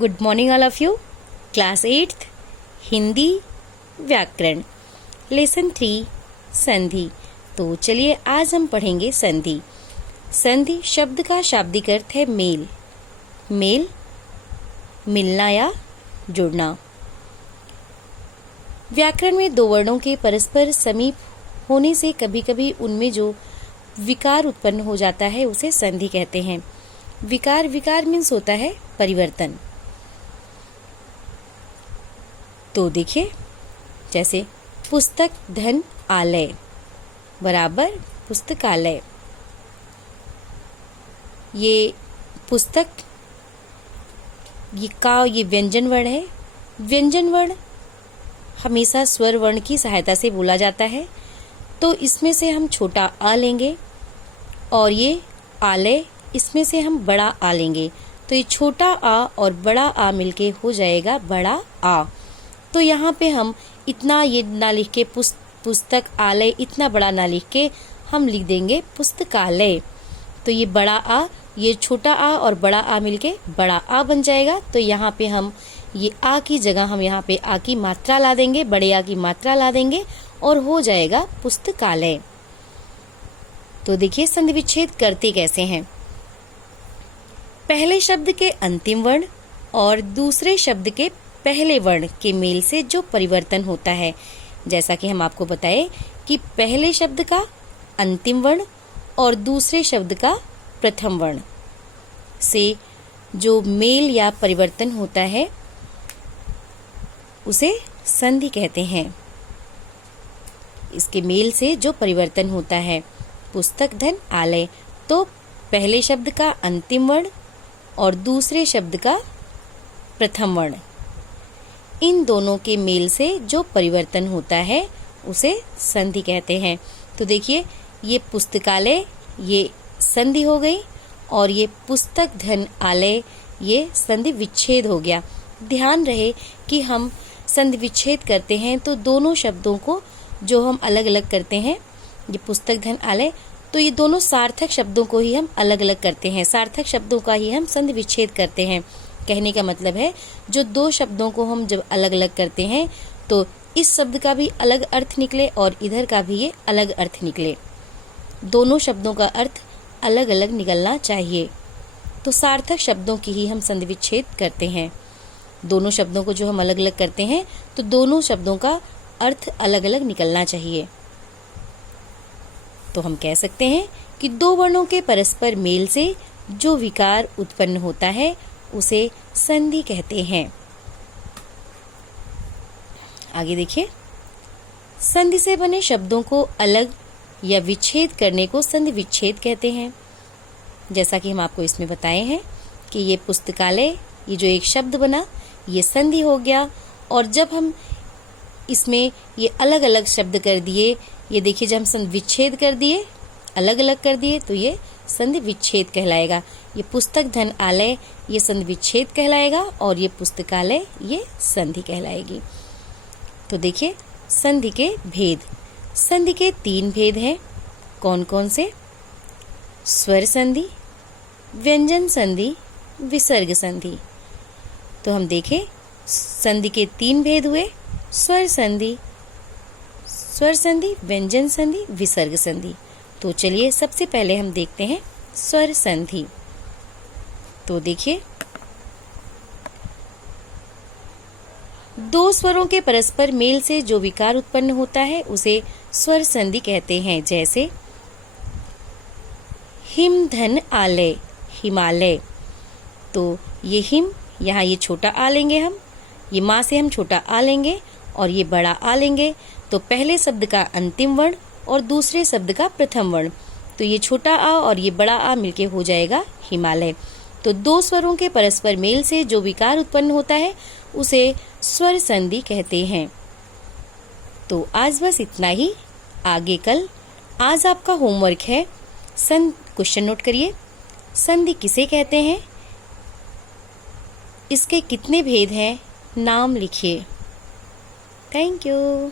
Good morning all of you. Class 8th Hindi व्याकरण lesson 3 संधि। तो चलिए आज हम पढ़ेंगे संधि। संधि शब्द का शाब्दिक अर्थ है मेल। मेल मिलना या जुड़ना। व्याकरण में दो वर्णों के परस्पर समीप होने से कभी कभी उनमें जो विकार उत्पन्न हो जाता है उसे संधि कहते हैं। विकार मीन्स होता है परिवर्तन। तो देखिए, जैसे पुस्तक धन आलय बराबर पुस्तकालय। ये पुस्तक ये व्यंजन वर्ण है। व्यंजन वर्ण हमेशा स्वर वर्ण की सहायता से बोला जाता है, तो इसमें से हम छोटा आ लेंगे और ये आलय इसमें से हम बड़ा आ लेंगे। तो ये छोटा आ और बड़ा आ मिलके हो जाएगा बड़ा आ। तो यहाँ पे हम इतना ये ना लिख के पुस्तक आलय इतना बड़ा ना लिख के हम लिख देंगे पुस्तकालय। तो ये बड़ा आ, ये छोटा आ और बड़ा आ मिलके बड़ा आ बन जाएगा। तो यहाँ पे हम ये आ की जगह हम यहाँ पे आ की मात्रा ला देंगे, बड़े आ की मात्रा ला देंगे और हो जाएगा पुस्तकालय। तो देखिए संधि विच्छेद करते कैसे हैं। पहले शब्द के अंतिम वर्ण और दूसरे शब्द के पहले वर्ण के मेल से जो परिवर्तन होता है, जैसा कि हम आपको बताएं कि पहले शब्द का अंतिम वर्ण और दूसरे शब्द का प्रथम वर्ण से जो मेल या परिवर्तन होता है उसे संधि कहते हैं। इसके मेल से जो परिवर्तन होता है, पुस्तक धन आलय, तो पहले शब्द का अंतिम वर्ण और दूसरे शब्द का प्रथम वर्ण, इन दोनों के मेल से जो परिवर्तन होता है उसे संधि कहते हैं। तो देखिए, ये पुस्तकालय ये संधि हो गई और ये पुस्तक धन आलय ये संधि विच्छेद हो गया। ध्यान रहे कि हम संधि विच्छेद करते हैं तो दोनों शब्दों को जो हम अलग अलग करते हैं, ये पुस्तक धन आलय, तो ये दोनों सार्थक शब्दों को ही हम अलग अलग करते हैं। सार्थक शब्दों का ही हम संधि विच्छेद करते हैं। कहने का मतलब है जो दो शब्दों को हम जब अलग अलग करते हैं तो इस शब्द का भी अलग अर्थ निकले और इधर का भी ये अलग अर्थ निकले। दोनों शब्दों का अर्थ अलग अलग निकलना चाहिए। तो सार्थक शब्दों की ही हम संधि विच्छेद करते हैं। दोनों शब्दों को जो हम अलग अलग करते हैं तो दोनों शब्दों का अर्थ अलग अलग निकलना चाहिए। तो हम कह सकते हैं कि दो वर्णों के परस्पर मेल से जो विकार उत्पन्न होता है उसे संधि कहते हैं। आगे देखिए, संधि से बने शब्दों को अलग या विच्छेद करने को संधि विच्छेद कहते हैं। जैसा कि हम आपको इसमें बताए हैं कि ये पुस्तकालय, ये जो एक शब्द बना ये संधि हो गया, और जब हम इसमें ये अलग अलग शब्द कर दिए, ये देखिए जब हम संधि विच्छेद कर दिए, अलग अलग कर दिए, तो ये संधि विच्छेद कहलाएगा। ये पुस्तक धन आलय ये संधि विच्छेद कहलाएगा और ये पुस्तकालय ये संधि कहलाएगी। तो देखिए संधि के भेद। संधि के 3 भेद हैं। कौन कौन से? स्वर संधि, व्यंजन संधि, विसर्ग संधि। तो हम देखें संधि के 3 भेद हुए, स्वर संधि, व्यंजन संधि, विसर्ग संधि। तो चलिए सबसे पहले हम देखते हैं स्वर संधि। तो देखिए, दो स्वरों के परस्पर मेल से जो विकार उत्पन्न होता है उसे स्वर संधि कहते हैं। जैसे हिम धन आलय हिमालय। तो ये हिम, यहाँ ये छोटा आ लेंगे हम, ये माँ से हम छोटा आ लेंगे और ये बड़ा आ लेंगे। तो पहले शब्द का अंतिम वर्ण और दूसरे शब्द का प्रथम वर्ण, तो ये छोटा आ और ये बड़ा आ मिलके हो जाएगा हिमालय। तो दो स्वरों के परस्पर मेल से जो विकार उत्पन्न होता है उसे स्वर संधि कहते हैं। तो आज बस इतना ही। आगे कल आज आपका होमवर्क है क्वेश्चन नोट करिए। संधि किसे कहते हैं, इसके कितने भेद हैं, नाम लिखिए। Thank you.